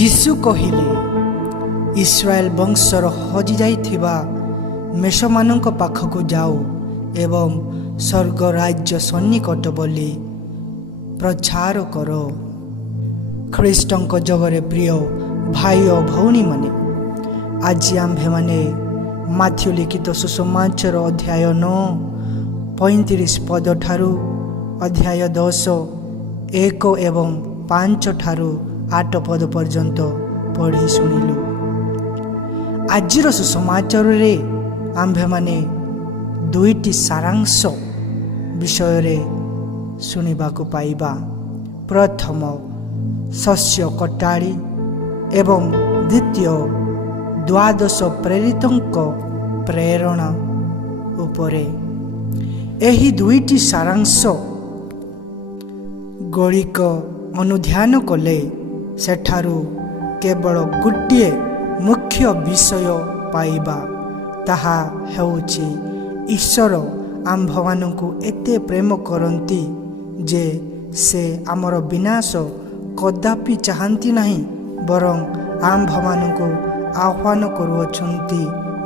ଯୀଶୁ କହିଲେ, ଇସ୍ରାଏଲ ବଂଶର ହଜିଯାଇଥିବା ମେଷମାନଙ୍କ ପାଖକୁ ଯାଅ ଏବଂ ସ୍ୱର୍ଗ ରାଜ୍ୟ ସନ୍ନିକଟ ବୋଲି ପ୍ରଚାର କର। ଖ୍ରୀଷ୍ଟଙ୍କ ଯୋଗରେ ପ୍ରିୟ ଭାଇ ଓ ଭଉଣୀମାନେ, ଆଜି ଆମ୍ଭେମାନେ ମାଥ୍ୟୁ ଲିଖିତ ସୁସମାଚାର ଅଧ୍ୟାୟ 9 35 ପଦ ଠାରୁ ଅଧ୍ୟାୟ 10 1 ଏବଂ 5 ଠାରୁ 8 ପଦ ପର୍ଯ୍ୟନ୍ତ ପଢ଼ି ଶୁଣିଲୁ। ଆଜିର ସୁସମାଚାରରେ ଆମ୍ଭେମାନେ ଦୁଇଟି ସାରାଂଶ ବିଷୟରେ ଶୁଣିବାକୁ ପାଇବା। ପ୍ରଥମ, ଶସ୍ୟ କଟାଳି ଏବଂ ଦ୍ୱିତୀୟ, 12 ପ୍ରେରିତଙ୍କ ପ୍ରେରଣା ଉପରେ। ଏହି ଦୁଇଟି ସାରାଂଶ ଗୁଡ଼ିକ ଅନୁଧ୍ୟାନ କଲେ ସେଠାରୁ କେବଳ ଗୋଟିଏ ମୁଖ୍ୟ ବିଷୟ ପାଇବା। ତାହା ହେଉଛି ଈଶ୍ୱର ଆମ୍ଭମାନଙ୍କୁ ଏତେ ପ୍ରେମ କରନ୍ତି ଯେ ସେ ଆମର ବିନାଶ କଦାପି ଚାହାନ୍ତି ନାହିଁ, ବରଂ ଆମ୍ଭମାନଙ୍କୁ ଆହ୍ୱାନ କରୁଅଛନ୍ତି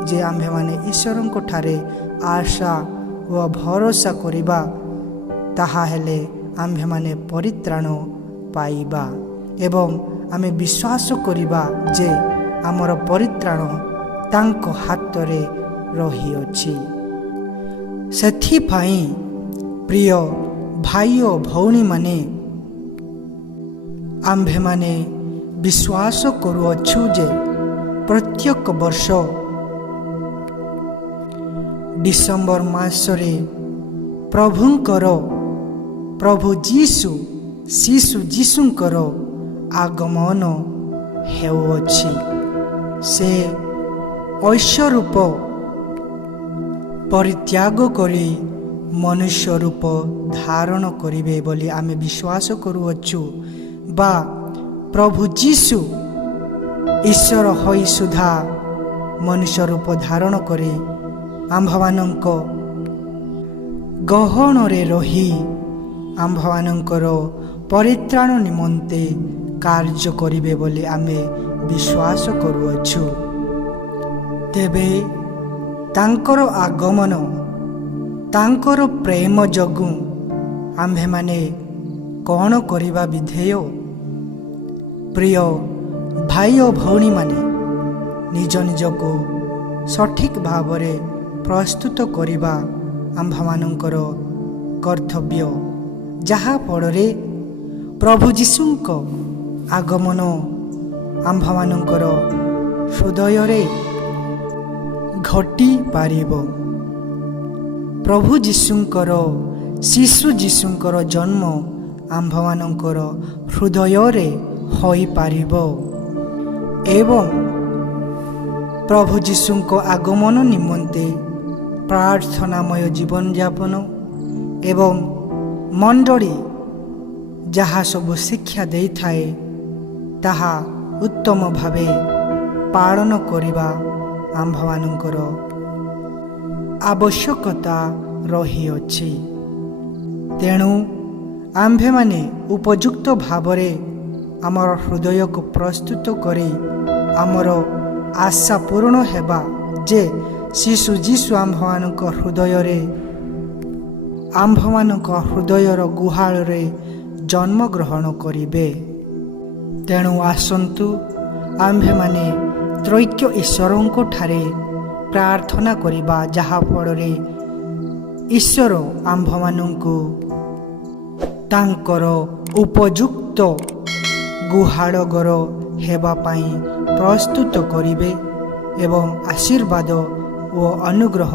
ଯେ ଆମ୍ଭେମାନେ ଈଶ୍ୱରଙ୍କ ଠାରେ ଆଶା ଓ ଭରସା କରିବା, ତାହା ହେଲେ ଆମ୍ଭେମାନେ ପରିତ୍ରାଣ ପାଇବା ଏବଂ ଆମେ ବିଶ୍ୱାସ କରିବା ଯେ ଆମର ପରିତ୍ରାଣ ତାଙ୍କ ହାତରେ ରହିଅଛି। ସେଥିପାଇଁ ପ୍ରିୟ ଭାଇ ଓ ଭଉଣୀମାନେ, ଆମ୍ଭେମାନେ ବିଶ୍ୱାସ କରୁଅଛୁ ଯେ ପ୍ରତ୍ୟେକ ବର୍ଷ ଡିସେମ୍ବର ମାସରେ ପ୍ରଭୁ ଶିଶୁ ଯୀଶୁଙ୍କର ଆଗମନ ହେଉଅଛି। ସେ ଐଶ୍ୱ ରୂପ ପରିତ୍ୟାଗ କରି ମନୁଷ୍ୟ ରୂପ ଧାରଣ କରିବେ ବୋଲି ଆମେ ବିଶ୍ୱାସ କରୁଅଛୁ। ବା ପ୍ରଭୁ ଯୀଶୁ ଈଶ୍ୱର ହୋଇ ସୁଦ୍ଧା ମନୁଷ୍ୟ ରୂପ ଧାରଣ କରି ଆମ୍ଭମାନଙ୍କ ଗହଣରେ ରହି ଆମ୍ଭମାନଙ୍କର ପରିତ୍ରାଣ ନିମନ୍ତେ କାର୍ଯ୍ୟ କରିବେ ବୋଲି ଆମେ ବିଶ୍ୱାସ କରୁଅଛୁ। ତେବେ ତାଙ୍କର ଆଗମନ, ତାଙ୍କର ପ୍ରେମ ଯୋଗୁଁ ଆମ୍ଭେମାନେ କ'ଣ କରିବା ବିଧେୟ? ପ୍ରିୟ ଭାଇ ଓ ଭଉଣୀମାନେ, ନିଜ ନିଜକୁ ସଠିକ୍ ଭାବରେ ପ୍ରସ୍ତୁତ କରିବା ଆମ୍ଭମାନଙ୍କର କର୍ତ୍ତବ୍ୟ, ଯାହା ଫଳରେ ପ୍ରଭୁ ଯୀଶୁଙ୍କ ଆଗମନ ଆମ୍ଭମାନଙ୍କର ହୃଦୟରେ ଘଟିପାରିବ। ପ୍ରଭୁ ଯୀଶୁଙ୍କର, ଶିଶୁ ଯୀଶୁଙ୍କର ଜନ୍ମ ଆମ୍ଭମାନଙ୍କର ହୃଦୟରେ ହୋଇପାରିବ ଏବଂ ପ୍ରଭୁ ଯୀଶୁଙ୍କ ଆଗମନ ନିମନ୍ତେ ପ୍ରାର୍ଥନାମୟ ଜୀବନଯାପନ ଏବଂ ମଣ୍ଡଳୀ ଯାହା ସବୁ ଶିକ୍ଷା ଦେଇଥାଏ, ତାହା ଉତ୍ତମ ଭାବେ ପାଳନ କରିବା ଆମ୍ଭମାନଙ୍କର ଆବଶ୍ୟକତା ରହିଅଛି। ତେଣୁ ଆମ୍ଭେମାନେ ଉପଯୁକ୍ତ ଭାବରେ ଆମର ହୃଦୟକୁ ପ୍ରସ୍ତୁତ କରି ଆମର ଆଶା ପୂରଣ ହେବା ଯେ ଶିଶୁ ଯୀଶୁ ଆମ୍ଭମାନଙ୍କ ହୃଦୟର ଗୁହାଳରେ ଜନ୍ମଗ୍ରହଣ କରିବେ। ତେଣୁ ଆସନ୍ତୁ ଆମ୍ଭେମାନେ ତ୍ରୈକ୍ୟ ଈଶ୍ୱରଙ୍କ ଠାରେ ପ୍ରାର୍ଥନା କରିବା, ଯାହାଫଳରେ ଈଶ୍ୱର ଆମ୍ଭମାନଙ୍କୁ ତାଙ୍କର ଉପଯୁକ୍ତ ଗୁହାଳଘର ହେବା ପାଇଁ ପ୍ରସ୍ତୁତ କରିବେ ଏବଂ ଆଶୀର୍ବାଦ ଓ ଅନୁଗ୍ରହ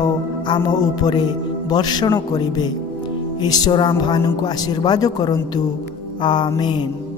ଆମ ଉପରେ ବର୍ଷଣ କରିବେ। ଈଶ୍ୱର ଆମ୍ଭମାନଙ୍କୁ ଆଶୀର୍ବାଦ କରନ୍ତୁ। ଆମେନ୍।